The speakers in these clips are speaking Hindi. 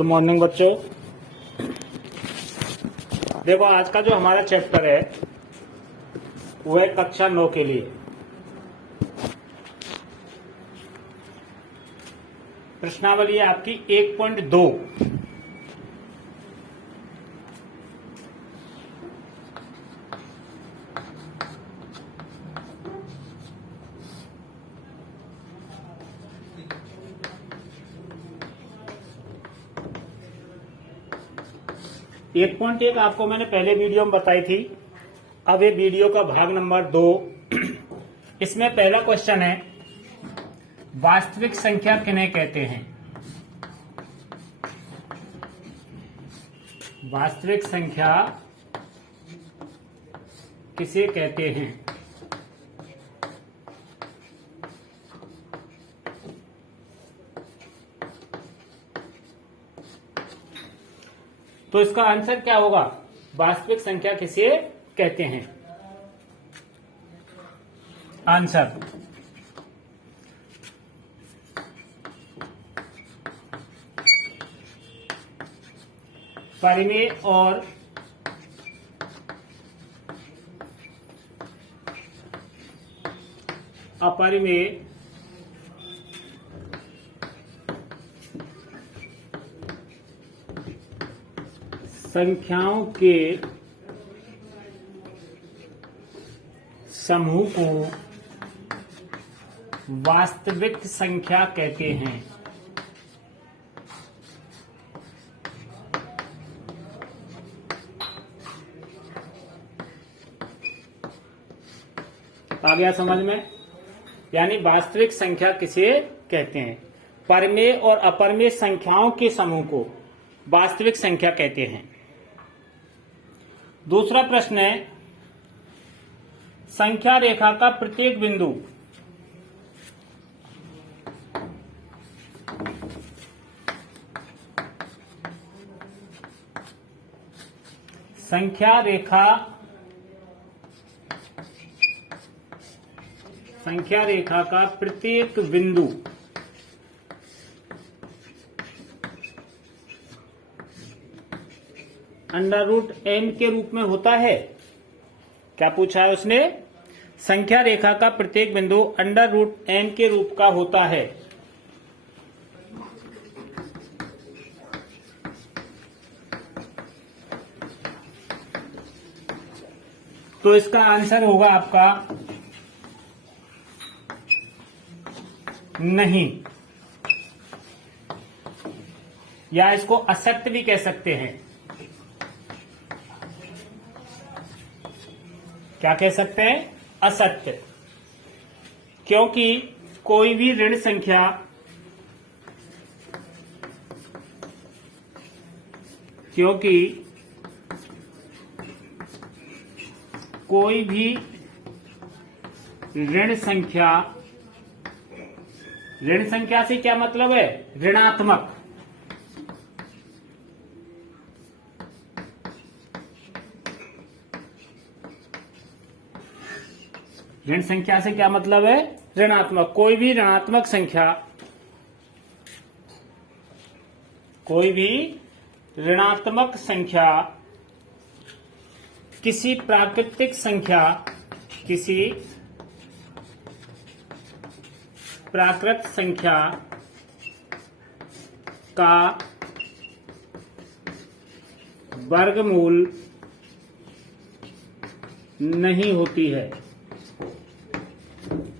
गुड मॉर्निंग बच्चों। देखो आज का जो हमारा चैप्टर है वो है कक्षा 9 के लिए। प्रश्नावली है आपकी 1.2। एक पॉइंट एक आपको मैंने पहले वीडियो में बताई थी। अब ये वीडियो का भाग नंबर 2। इसमें पहला क्वेश्चन है, वास्तविक संख्या किन्हें कहते हैं? वास्तविक संख्या किसे कहते हैं? तो इसका आंसर क्या होगा? वास्तविक संख्या किसे कहते हैं? आंसर परिमेय और अपरिमेय संख्याओं के समूह को वास्तविक संख्या कहते हैं। आ गया समझ में? यानी वास्तविक संख्या किसे कहते हैं? परिमेय और अपरिमेय संख्याओं के समूह को वास्तविक संख्या कहते हैं। दूसरा प्रश्न है, संख्या रेखा का प्रत्येक बिंदु संख्या रेखा का प्रत्येक बिंदु √m के रूप में होता है। क्या पूछा है उसने? संख्या रेखा का प्रत्येक बिंदु √m के रूप का होता है। तो इसका आंसर होगा आपका नहीं, या इसको असत्य भी कह सकते हैं। क्या कह सकते हैं? असत्य। क्योंकि कोई भी ऋण संख्या ऋण संख्या से क्या मतलब है? ऋणात्मक। ऋण संख्या से क्या मतलब है? ऋणात्मक। कोई भी ऋणात्मक संख्या किसी प्राकृत संख्या का वर्गमूल नहीं होती है।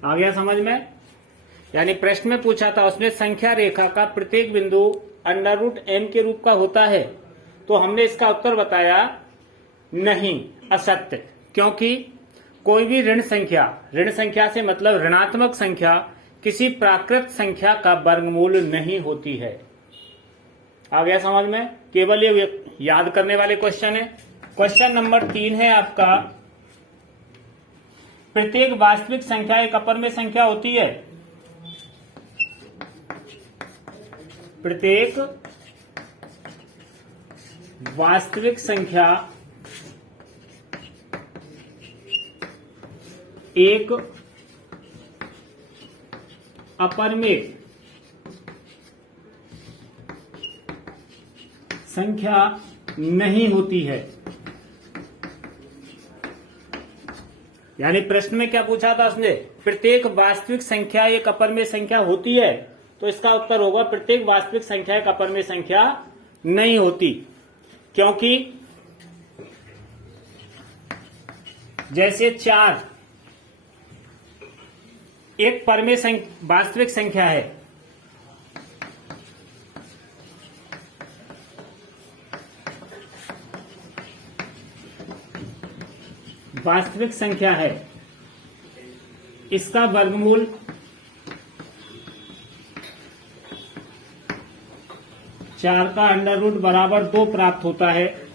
आ गया समझ में? यानी प्रश्न में पूछा था उसने, संख्या रेखा का प्रत्येक बिंदु √m के रूप का होता है। तो हमने इसका उत्तर बताया नहीं, असत्य। क्योंकि कोई भी ऋण संख्या से मतलब ऋणात्मक संख्या किसी प्राकृत संख्या का वर्गमूल नहीं होती है। आ गया समझ में? केवल ये याद करने वाले क्वेश्चन है। क्वेश्चन नंबर 3 है आपका, प्रत्येक वास्तविक संख्या एक अपरिमेय संख्या होती है। प्रत्येक वास्तविक संख्या एक अपरिमेय संख्या नहीं होती है। यानी प्रश्न में क्या पूछा था उसने, प्रत्येक वास्तविक संख्या एक अपरिमेय संख्या होती है, तो इसका उत्तर होगा प्रत्येक वास्तविक संख्या एक अपरिमेय संख्या नहीं होती। क्योंकि जैसे 4 एक परिमेय वास्तविक संख्या है, वास्तविक संख्या है, इसका वर्गमूल 4 का अंडर रूट बराबर 2 प्राप्त होता है।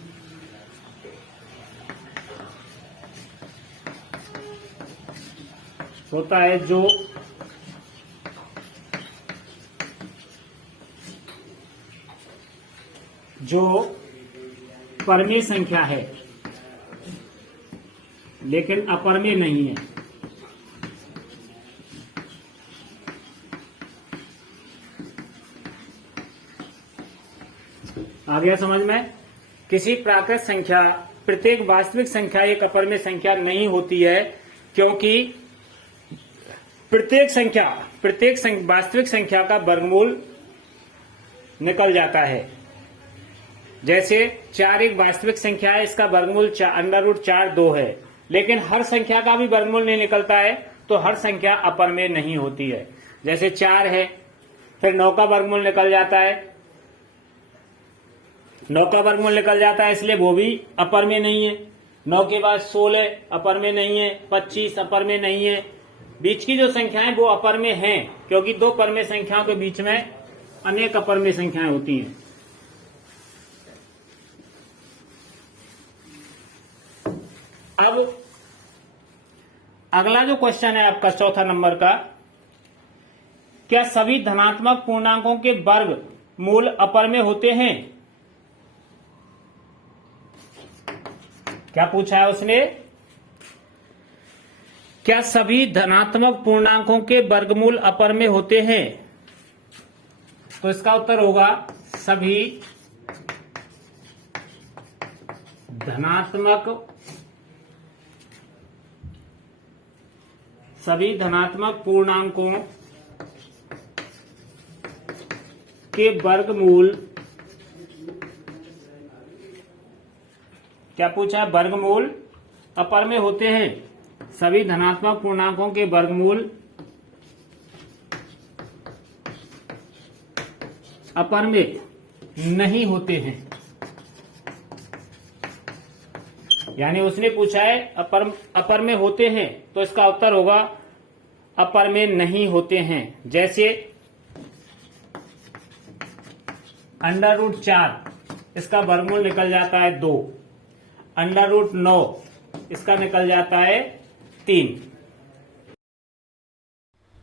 जो परिमेय संख्या है लेकिन अपरिमेय नहीं है। आ गया समझ में? किसी प्राकृत संख्या प्रत्येक वास्तविक संख्या एक अपरिमेय संख्या नहीं होती है, क्योंकि प्रत्येक वास्तविक संख्या का वर्गमूल निकल जाता है। जैसे 4 एक वास्तविक संख्या है, इसका वर्गमूल अंडर रूट 4 2 है, लेकिन हर संख्या का भी वर्गमूल नहीं निकलता है, तो हर संख्या अपरिमेय नहीं होती है। जैसे 4 है, फिर 9 का वर्गमूल निकल जाता है, 9 का वर्गमूल निकल जाता है, इसलिए वो भी अपरिमेय नहीं है। 9 के बाद 16 अपरिमेय नहीं है, 25 अपरिमेय नहीं है। बीच की जो संख्याएं वो अपरिमेय हैं, क्योंकि दो परिमेय संख्याओं के बीच में अनेक अपरिमेय संख्याएं होती हैं। अब अगला जो क्वेश्चन है आपका चौथा नंबर का, क्या सभी धनात्मक पूर्णांकों के वर्ग मूल अपरिमेय होते हैं? क्या पूछा है उसने? क्या सभी धनात्मक पूर्णांकों के वर्गमूल अपरिमेय होते हैं? तो इसका उत्तर होगा सभी धनात्मक पूर्णांकों के वर्गमूल, क्या पूछा? वर्गमूल अपरिमेय होते हैं। सभी धनात्मक पूर्णांकों के वर्गमूल अपरिमेय नहीं होते हैं। यानी उसने पूछा है अपरिमेय होते हैं, तो इसका उत्तर होगा अपरिमेय नहीं होते हैं। जैसे अंडर रूट 4 इसका वर्गमूल निकल जाता है 2, अंडर रूट 9 इसका निकल जाता है 3।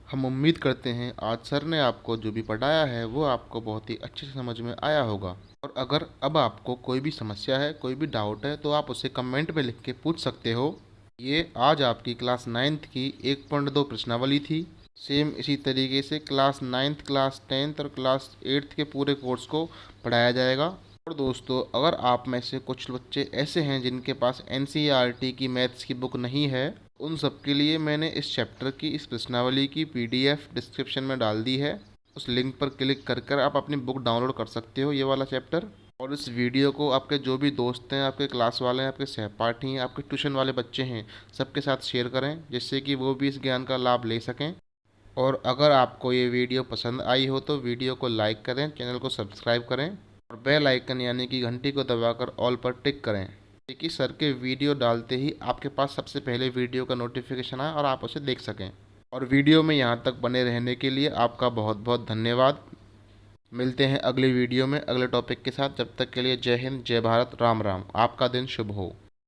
हम उम्मीद करते हैं आज सर ने आपको जो भी पढ़ाया है वो आपको बहुत ही अच्छे से समझ में आया होगा। और अगर अब आपको कोई भी समस्या है, कोई भी डाउट है, तो आप उसे कमेंट में लिख के पूछ सकते हो। ये आज आपकी क्लास 9th की 1.2 प्रश्नावली थी। सेम इसी तरीके से क्लास 9th, क्लास 10th और क्लास 8th के पूरे कोर्स को पढ़ाया जाएगा। और दोस्तों, अगर आप में से कुछ बच्चे ऐसे हैं जिनके पास NCERT की मैथ्स की बुक नहीं है, उन सब के लिए मैंने इस चैप्टर की, इस प्रश्नावली की PDF डिस्क्रिप्शन में डाल दी है। उस लिंक पर क्लिक कर आप अपनी बुक डाउनलोड कर सकते हो, ये वाला चैप्टर। और इस वीडियो को आपके जो भी दोस्त हैं, आपके क्लास वाले हैं, आपके सहपाठी हैं, आपके ट्यूशन वाले बच्चे हैं, सबके साथ शेयर करें, जिससे कि वो भी इस ज्ञान का लाभ ले सकें। और अगर आपको ये वीडियो पसंद आई हो तो वीडियो को लाइक करें, चैनल को सब्सक्राइब करें और बेल आइकन यानी कि घंटी को दबाकर ऑल पर टिक करें, ताकि सर के वीडियो डालते ही आपके पास सबसे पहले वीडियो का नोटिफिकेशन आए और आप उसे देख सकें। और वीडियो में यहाँ तक बने रहने के लिए आपका बहुत बहुत धन्यवाद। मिलते हैं अगली वीडियो में अगले टॉपिक के साथ। जब तक के लिए जय हिंद, जय भारत, राम राम। आपका दिन शुभ हो।